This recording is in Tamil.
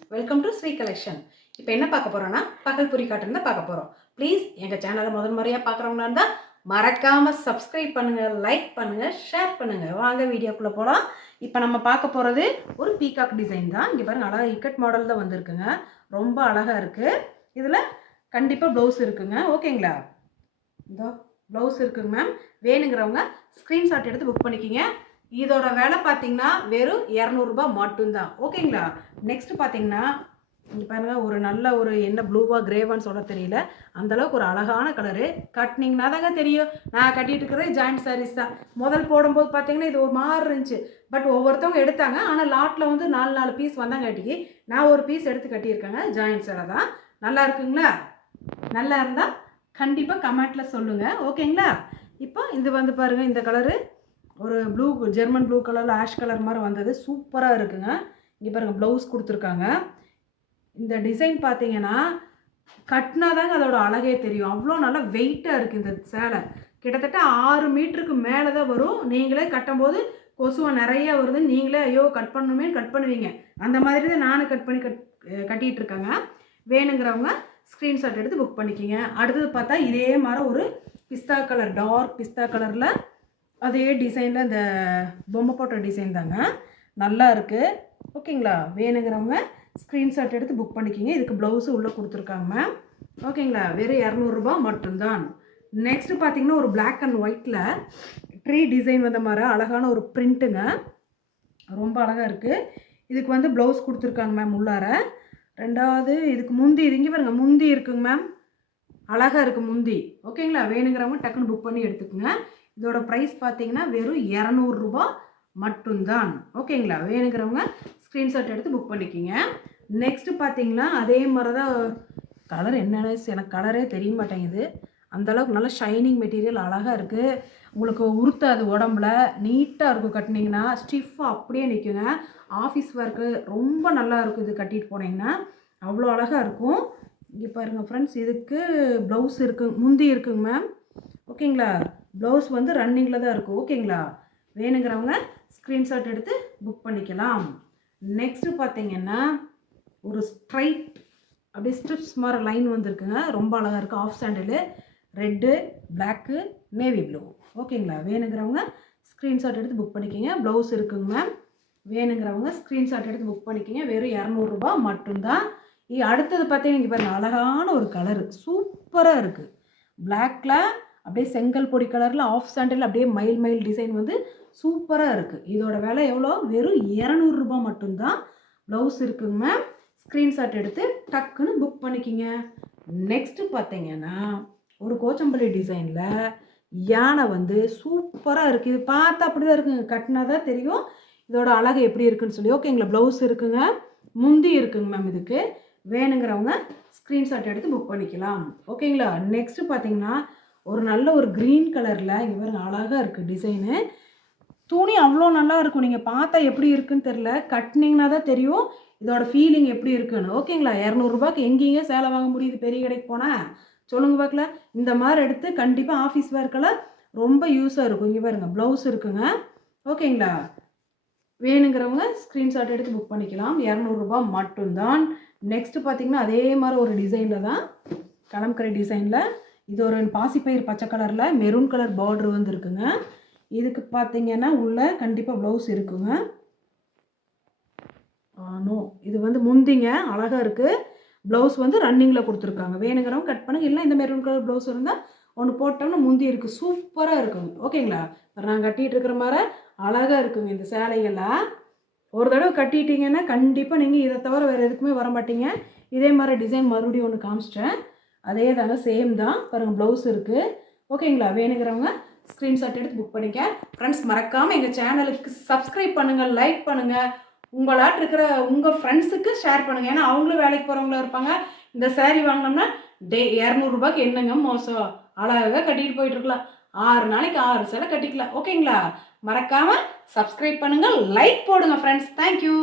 Welcome to Sri collection. இப்போ என்ன பார்க்க போறோம்னா பகல்புரி காட்டன் தான் பார்க்க போறோம். ப்ளீஸ் எங்க சேனலை முதல் முறையா பார்க்குறவங்களா இருந்தா மறக்காம சப்ஸ்கிரைப் பண்ணுங்க, லைக் பண்ணுங்க, ஷேர் பண்ணுங்க. வாங்க வீடியோக்குள்ள போலாம். இப்போ நம்ம பார்க்க போறது ஒரு பீகாக் டிசைன் தான். இங்க பாருங்க, அழகா இக்கட் மாடல் தான் வந்திருக்குங்க. ரொம்ப அழகா இருக்கு. இதுல கண்டிப்பா ப்ளவுஸ் இருக்குங்க. ஓகேங்களா? இதோ ப்ளவுஸ் இருக்குங்க மேம். வேணுங்கிறவங்க ஸ்க்ரீன்ஷாட் எடுத்து புக் பண்ணிக்கிங்க. இதோட விலை பார்த்தீங்கன்னா வெறும் 200 ரூபாய் மட்டும்தான். ஓகேங்களா? நெக்ஸ்ட் பார்த்தீங்கன்னா இங்கே பாருங்க, ஒரு நல்ல ஒரு என்ன ப்ளூவா கிரேவான்னு சொல்ல தெரியல, அந்த அளவுக்கு ஒரு அழகான கலரு. கட்டினீங்கன்னா தாங்க தெரியும். நான் கட்டிட்டு இருக்கிறது ஜாயிண்ட் சாரீஸ் தான். முதல் போடும்போது பார்த்தீங்கன்னா இது ஒரு மாதிரி இருந்துச்சு. பட் ஒவ்வொருத்தவங்க எடுத்தாங்க. ஆனால் லாட்டில் வந்து 4 பீஸ் வந்தாங்காட்டிக்கு நான் ஒரு பீஸ் எடுத்து கட்டியிருக்கேங்க. ஜாயிண்ட் சேலை தான். நல்லா இருக்குங்களா? நல்லா இருந்தால் கண்டிப்பாக கமெண்ட்டில் சொல்லுங்கள். ஓகேங்களா? இப்போ இது வந்து பாருங்கள், இந்த கலரு ஒரு ப்ளூ, ஜெர்மன் ப்ளூ கலரில் ஆஷ் கலர் மாதிரி வந்தது. சூப்பராக இருக்குங்க. இங்கே பாருங்கள், ப்ளவுஸ் கொடுத்துருக்காங்க. இந்த டிசைன் பார்த்தீங்கன்னா கட்டினா தாங்க அதோட அழகே தெரியும். அவ்வளோ நல்லா வெயிட்டாக இருக்குது இந்த சேலை. கிட்டத்தட்ட 6 மீட்டருக்கு மேலே தான் வரும். நீங்களே கட்டும்போது கொசுவை நிறைய வருது. நீங்களே ஐயோ கட் பண்ணணுமே கட் பண்ணுவீங்க. அந்த மாதிரி தான் நானும் கட் பண்ணி கட்டிகிட்டு இருக்கேங்க. வேணுங்கிறவங்க ஸ்க்ரீன்ஷாட் எடுத்து புக் பண்ணிக்கிங்க. அடுத்தது பார்த்தா இதே மாதிரி ஒரு பிஸ்தா கலர், டார்க் பிஸ்தா கலரில் அதே டிசைனில் இந்த பொம்மை போட்ட டிசைன் தாங்க. நல்லா இருக்குது. ஓகேங்களா? வேணுங்கிறவங்க ஸ்க்ரீன்ஷாட் எடுத்து புக் பண்ணிக்கிங்க. இதுக்கு ப்ளவுஸு உள்ளே கொடுத்துருக்காங்க மேம். ஓகேங்களா? வெறும் 200 ரூபாய் மட்டும்தான். நெக்ஸ்ட்டு பார்த்தீங்கன்னா ஒரு பிளாக் அண்ட் ஒயிட்டில் ட்ரீ டிசைன் வந்த மாதிரி அழகான ஒரு பிரிண்ட்டுங்க. ரொம்ப அழகாக இருக்குது. இதுக்கு வந்து ப்ளவுஸ் கொடுத்துருக்காங்க மேம் உள்ளார. ரெண்டாவது இதுக்கு முந்தி, இது இங்கே பாருங்க, முந்தி இருக்குங்க மேம். அழகாக இருக்குது முந்தி. ஓகேங்களா? வேணுங்கிறவங்க டக்குன்னு புக் பண்ணி எடுத்துக்கோங்க. இதோட ப்ரைஸ் பார்த்தீங்கன்னா வெறும் 200 ரூபாய் மட்டும்தான். ஓகேங்களா? வேணுங்கிறவங்க ஸ்க்ரீன்ஷாட் எடுத்து புக் பண்ணிக்கிங்க. நெக்ஸ்ட்டு பார்த்தீங்கன்னா அதே மாதிரி தான் கலர். என்னென்னு எனக்கு கலரே தெரிய மாட்டேங்குது. அந்தளவுக்கு நல்லா ஷைனிங் மெட்டீரியல் அழகாக இருக்குது. உங்களுக்கு உறுத்தாது, உடம்புல நீட்டாக இருக்கும். கட்டினீங்கன்னா ஸ்டிஃபாக அப்படியே நிற்குங்க. ஆஃபீஸ் ஒர்க்கு ரொம்ப நல்லா இருக்கும். இது கட்டிட்டு போனீங்கன்னா அவ்வளோ அழகாக இருக்கும். இங்கே பாருங்கள் ஃப்ரெண்ட்ஸ், இதுக்கு ப்ளவுஸ் இருக்குது, முந்தி இருக்குங்க மேம். ஓகேங்களா? ப்ளவுஸ் வந்து ரன்னிங்கில் தான் இருக்கும். ஓகேங்களா? வேணுங்கிறவங்க ஸ்க்ரீன்ஷாட் எடுத்து புக் பண்ணிக்கலாம். நெக்ஸ்ட்டு பார்த்தீங்கன்னா ஒரு ஸ்ட்ரைட் அப்படியே ஸ்ட்ரிப்ஸ் மாதிரி லைன் வந்துருக்குங்க. ரொம்ப அழகாக இருக்குது. Off sandal, red, black, navy blue. ஓகேங்களா? வேணுங்கிறவங்க ஸ்க்ரீன்ஷாட் எடுத்து புக் பண்ணிக்கிங்க. ப்ளவுஸ் இருக்குங்க மேம். வேணுங்கிறவங்க ஸ்க்ரீன்ஷாட் எடுத்து புக் பண்ணிக்கிங்க. வெறும் 200 ரூபாய் மட்டும்தான். அடுத்தது பார்த்தீங்கன்னா இங்கே பாருங்கள், அழகான ஒரு கலரு சூப்பராக இருக்குது. பிளாக்கில் அப்படியே செங்கல் பொடி கலரில் ஆஃப் சாண்டில் அப்படியே மயில் மயில் டிசைன் வந்து சூப்பராக இருக்குது. இதோட விலை எவ்வளோ? வெறும் 200 ரூபாய் மட்டும்தான். ப்ளவுஸ் இருக்குங்க மேம். ஸ்க்ரீன்ஷாட் எடுத்து டக்குன்னு புக் பண்ணிக்கிங்க. நெக்ஸ்ட்டு பார்த்தீங்கன்னா ஒரு கோச்சம்பள்ளி டிசைனில் யானை வந்து சூப்பராக இருக்குது. இது பார்த்தா அப்படி தான் இருக்குங்க. கட்டினா தான் தெரியும் இதோட அழகு எப்படி இருக்குன்னு சொல்லி. ஓகேங்களா? ப்ளவுஸ் இருக்குங்க, முந்தி இருக்குங்க மேம். இதுக்கு வேணுங்கிறவங்க ஸ்க்ரீன்ஷாட் எடுத்து புக் பண்ணிக்கலாம். ஓகேங்களா? நெக்ஸ்ட்டு பார்த்தீங்கன்னா ஒரு நல்ல ஒரு க்ரீன் கலரில் இங்கே பாருங்க, அழகாக இருக்குது டிசைனு. துணி அவ்வளோ நல்லா இருக்கும். நீங்கள் பார்த்தா எப்படி இருக்குன்னு தெரில, கட்டினீங்கன்னா தான் தெரியும் இதோட ஃபீலிங் எப்படி இருக்குன்னு. ஓகேங்களா? 200 ரூபாய்க்கு எங்கேங்க சேலை வாங்க முடியுது பெரிய கடைக்கு போனால்? சொல்லுங்கள் பார்க்கல. இந்த மாதிரி எடுத்து கண்டிப்பாக ஆஃபீஸ் ஒர்க்கெல்லாம் ரொம்ப யூஸாக இருக்கும். இங்கே பாருங்கள், ப்ளவுஸ் இருக்குங்க. ஓகேங்களா? வேணுங்கிறவங்க ஸ்க்ரீன்ஷாட் எடுத்து புக் பண்ணிக்கலாம். 200 ரூபாய் மட்டும்தான். நெக்ஸ்ட்டு பார்த்தீங்கன்னா அதே மாதிரி ஒரு டிசைனில் தான், கலம்கரை டிசைனில். இது ஒரு பாசிப்பயிர் பச்சை கலரில் மெரூன் கலர் பார்டர் வந்து இருக்குங்க. இதுக்கு பார்த்தீங்கன்னா உள்ள கண்டிப்பாக ப்ளவுஸ் இருக்குங்க. நோ, இது வந்து முந்திங்க, அழகாக இருக்குது. ப்ளவுஸ் வந்து ரன்னிங்கில் கொடுத்துருக்காங்க. வேணுங்கிறவங்க கட் பண்ணுங்க. இல்லை இந்த மெரூன் கலர் ப்ளவுஸ் இருந்தால் ஒன்று போட்டோம்னா முந்தி இருக்குது. சூப்பராக இருக்குங்க. ஓகேங்களா? நான் கட்டிகிட்டு இருக்கிற மாதிரி அழகாக இருக்குங்க இந்த சேலையெல்லாம். ஒரு தடவை கட்டிட்டீங்கன்னா கண்டிப்பாக நீங்கள் இதை தவிர வேறு எதுக்குமே வர மாட்டீங்க. இதே மாதிரி டிசைன் மறுபடியும் ஒன்று காமிச்சிட்டேன். அதே தாங்க, சேம் தான். பாருங்கள், ப்ளவுஸ் இருக்குது. ஓகேங்களா? வேணுங்கிறவங்க ஸ்க்ரீன்ஷாட் எடுத்து புக் பண்ணிக்க. ஃப்ரெண்ட்ஸ், மறக்காமல் எங்கள் சேனலுக்கு சப்ஸ்கிரைப் பண்ணுங்கள், லைக் பண்ணுங்கள். உங்களாட்டு இருக்கிற உங்கள் ஃப்ரெண்ட்ஸுக்கு ஷேர் பண்ணுங்கள். ஏன்னா அவங்களும் வேலைக்கு போகிறவங்களா இருப்பாங்க. இந்த சேரீ வாங்கினோம்னா 200 ரூபாய்க்கு என்னங்க மோசம்? அழகாக கட்டிட்டு போயிட்டுருக்கலாம். 6 நாளைக்கு 6 சேலை கட்டிக்கலாம். ஓகேங்களா? மறக்காமல் சப்ஸ்கிரைப் பண்ணுங்கள், லைக் போடுங்க ஃப்ரெண்ட்ஸ். தேங்க்யூ.